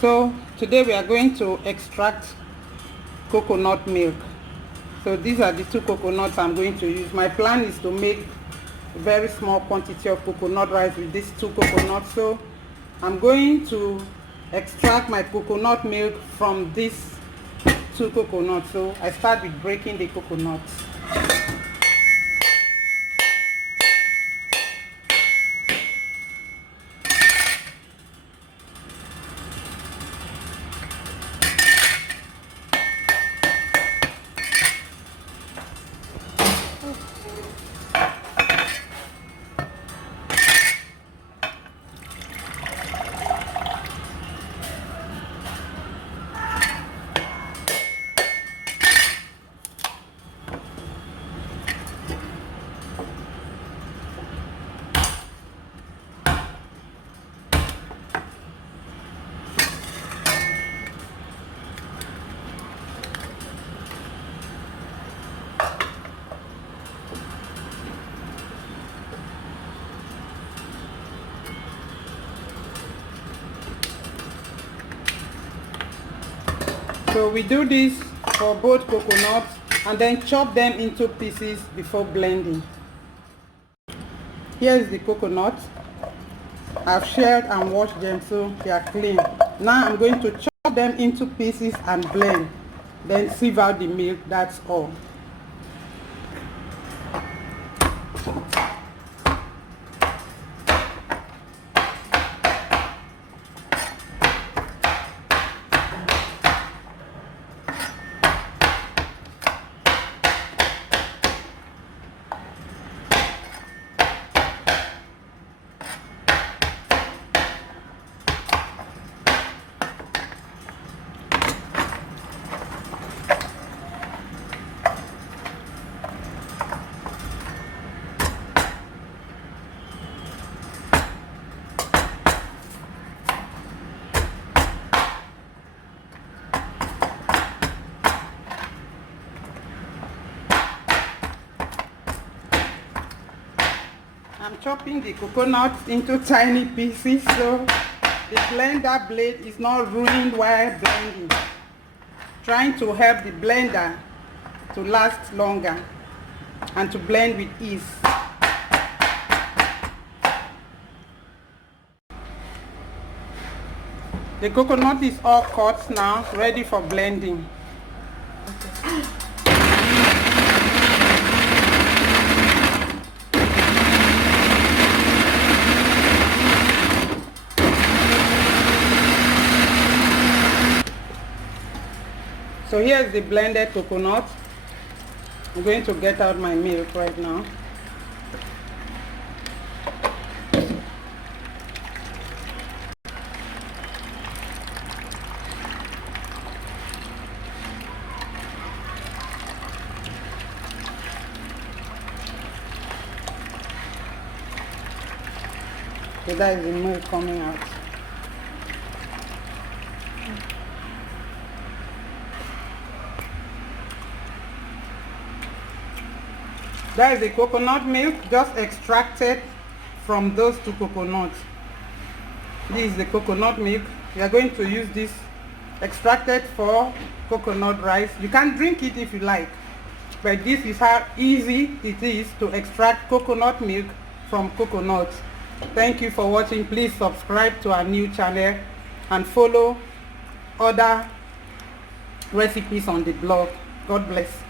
So today we are going to extract coconut milk. So these are the 2 coconuts I'm going to use. My plan is to make a very small quantity of coconut rice with these 2 coconuts. So I'm going to extract my coconut milk from these 2 coconuts. So I start with breaking the coconuts. So we do this for both coconuts and then chop them into pieces before blending. Here is the coconut. I've shelled and washed them so they are clean. Now I'm going to chop them into pieces and blend. Then sieve out the milk, that's all. I'm chopping the coconut into tiny pieces so the blender blade is not ruined while blending. Trying to help the blender to last longer and to blend with ease. The coconut is all cut now, ready for blending. Okay. So here's the blended coconut. I'm going to get out my milk right now. So that is the milk coming out. That is the coconut milk just extracted from those 2 coconuts. This is the coconut milk. We are going to use this extracted for coconut rice. You can drink it if you like, but this is how easy it is to extract coconut milk from coconut. Thank you for watching. Please subscribe to our new channel and follow other recipes on the blog. God bless.